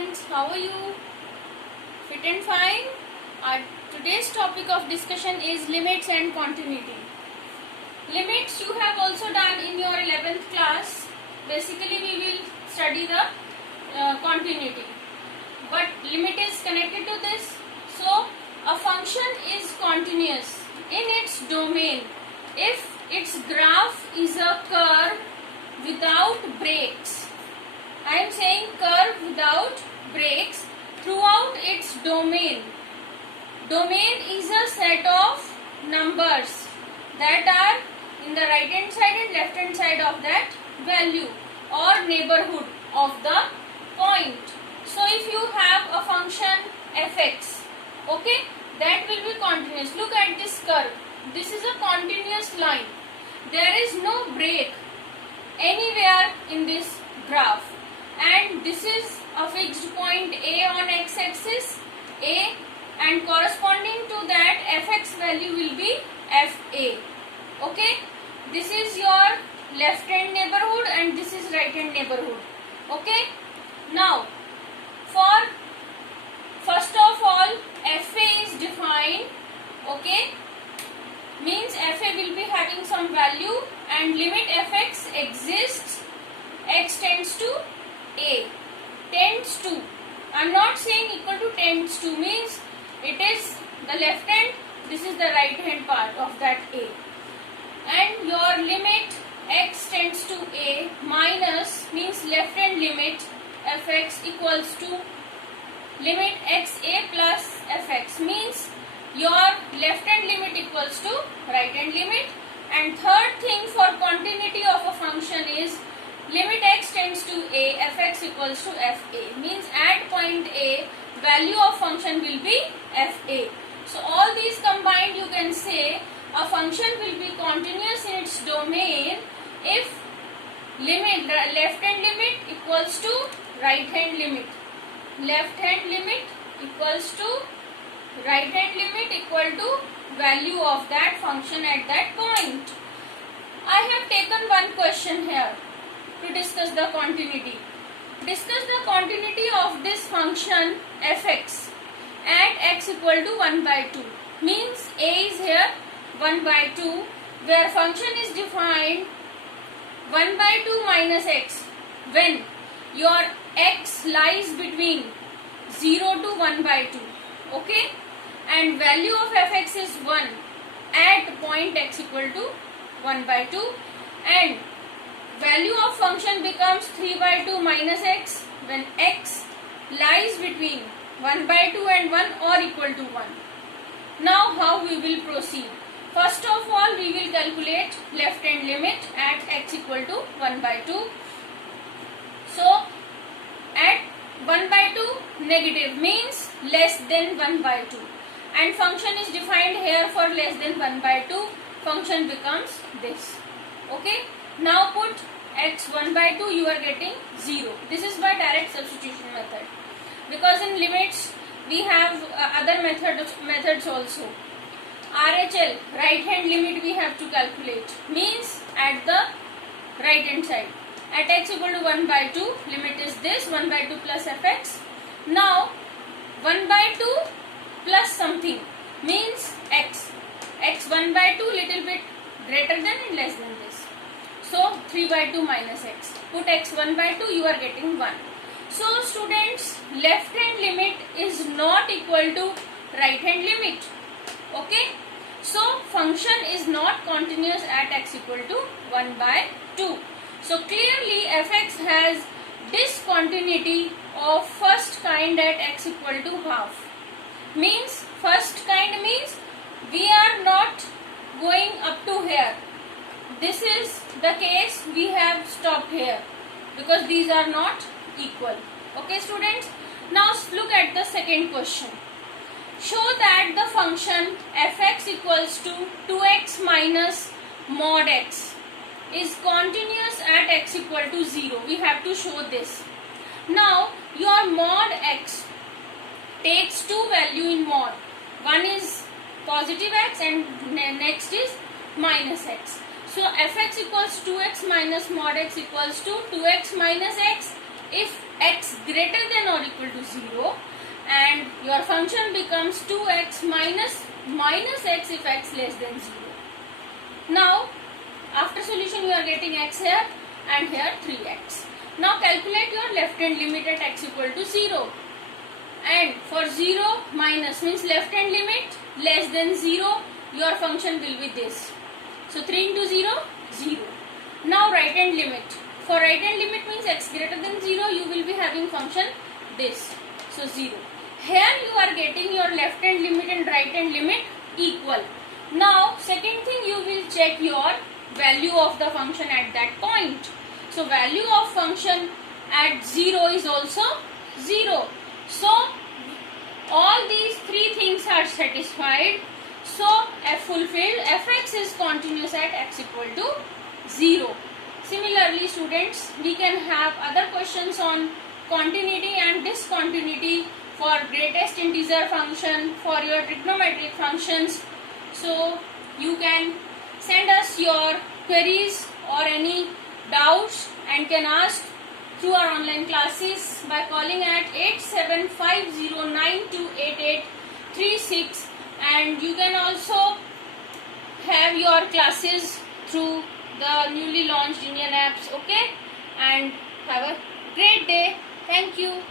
students, how are you? Fit and fine? Our today's topic of discussion is limits and continuity. Limits you have also done in your 11th class. Basically we will study the continuity. But limit is connected to this. So a function is continuous in its domain if its graph is a curve without breaks. I am saying curve without breaks throughout its domain. Domain is a set of numbers that are in the right hand side and left hand side of that value or neighborhood of the point. So if you have a function fx, okay, that will be continuous. Look at this curve. This is a continuous line. There is no break anywhere in this graph, and this is a fixed point A on x-axis A, and corresponding to that fx value will be fa. Okay, this is your left hand neighborhood and this is right hand neighborhood. Okay, now for first of all fa is defined. Okay, means fa will be having some value and limit fx exists, x tends to a, tends to, I am not saying equal to tends to, means it is the left hand, this is the right hand part of that a, and your limit x tends to a minus means left hand limit fx equals to limit xa plus fx, means your left hand limit equals to right hand limit. And third thing for continuity of a function is limit x tends to a fx equals to fa, means at point a value of function will be fa. So all these combined you can say a function will be continuous in its domain if limit left hand limit equals to right hand limit, left hand limit equals to right hand limit equal to value of that function at that point. I have taken one question here to discuss the continuity. Discuss the continuity of this function fx at x equal to 1 by 2. Means a is here 1 by 2, where function is defined 1 by 2 minus x when your x lies between 0 to 1 by 2. Okay, and value of fx is 1 at point x equal to 1 by 2, and value of function becomes 3 by 2 minus x when x lies between 1 by 2 and 1 or equal to 1. Now how we will proceed? First of all we will calculate left hand limit at x equal to 1 by 2. So at 1 by 2 negative means less than 1 by 2, and function is defined here for less than 1 by 2, function becomes this. Okay, now put x 1 by 2, you are getting 0. This is by direct substitution method, because in limits we have other methods also. RHL, right hand limit, we have to calculate, means at the right hand side. At x equal to 1 by 2, limit is this 1 by 2 plus fx. Now 1 by 2 plus something means x. X 1 by 2 little bit greater than and less than this. So 3 by 2 minus x. Put x 1 by 2, you are getting 1. So students, left hand limit is not equal to right hand limit. Okay. So function is not continuous at x equal to 1 by 2. So clearly fx has discontinuity of first kind at x equal to half. Means first kind means we are not going up to here. This is the case, we have stopped here because these are not equal. Okay students, now look at the second question. Show that the function fx equals to 2x minus mod x is continuous at x equal to 0. We have to show this. Now your mod x takes two value in mod. One is positive x and next is minus x. So fx equals 2x minus mod x equals to 2x minus x if x greater than or equal to 0, and your function becomes 2x minus x if x less than 0. Now after solution you are getting x here and here 3x. Now calculate your left hand limit at x equal to 0. And for 0 minus means left hand limit less than 0, your function will be this. So 3 into 0, 0. Now right hand limit. For right hand limit means x greater than 0, you will be having function this. So 0. Here you are getting your left hand limit and right hand limit equal. Now second thing, you will check your value of the function at that point. So value of function at 0 is also 0. So all these three things are satisfied. So f fulfilled, fx is continuous at x equal to 0. Similarly students, we can have other questions on continuity and discontinuity for greatest integer function, for your trigonometric functions. So you can send us your queries or any doubts and can ask through our online classes by calling at 8750928836, and you can also have your classes through the newly launched Indian apps. Okay, and have a great day. Thank you.